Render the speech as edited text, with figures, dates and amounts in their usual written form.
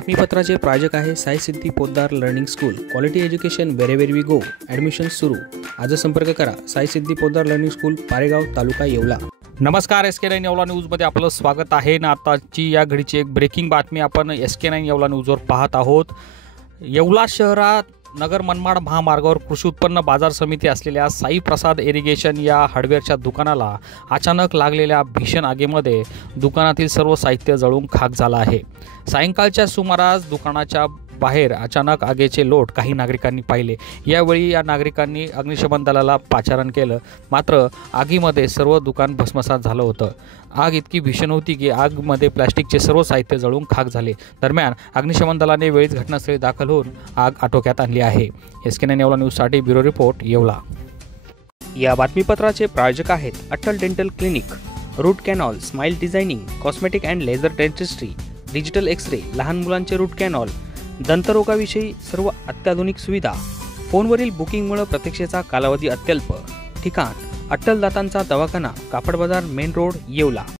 बातमीपत्राचे प्रायोजक आहे Sai Siddhi Poddar learning school. Quality education wherever we go. Admission सुरू. आज संपर्क करा. Sai Siddhi Poddar learning school, Paregaon, taluka Yeola. नमस्कार, SK9 येवला न्यूजमध्ये आपलं स्वागत आहे ना. आताची या घडीची एक ब्रेकिंग बातमी आपण SK9 येवला न्यूजवर पाहत आहोत. येवला शहरात नगर मनमाड महामार्गावर कृषी उत्पन्न बाजार समिती असलेल्या साई प्रसाद इरिगेशन या हार्डवेअरच्या दुकानाला अचानक लागलेल्या भीषण आगीमध्ये दुकानातील सर्व साहित्य जळून खाक झालं आहे. सायंकाळच्या सुमारास दुकानाच्या बाहेर अचानक आगीचे लोट काही नागरिकांनी पाहिले. यावेळी या नागरिकांनी अग्निशमन दलाला पाचारण केलं, मात्र आगीमध्ये सर्व दुकान भस्मसात झालं होतं. आग इतकी भीषण होती की आगमध्ये प्लॅस्टिकचे सर्व साहित्य जळून खाक झाले. दरम्यान अग्निशमन दलाने वेळीच घटनास्थळी दाखल होऊन आग आटोक्यात आणली आहे. SK9 येवला न्यूजसाठी ब्युरो रिपोर्ट येवला. या बातमीपत्राचे प्रायोजक आहेत Atal dental clinic, root canal, smile designing, cosmetic and laser dentistry, digital X-ray, लहान मुलांचे रूट कॅनॉल, दंतरोगाविषयी सर्व अत्याधुनिक सुविधा. फोनवरील बुकिंगमुळे प्रतीक्षेचा कालावधी अत्यल्प. ठिकाण अट्टल दातांचा दवाखाना, कापड बाजार, मेन रोड, येवला.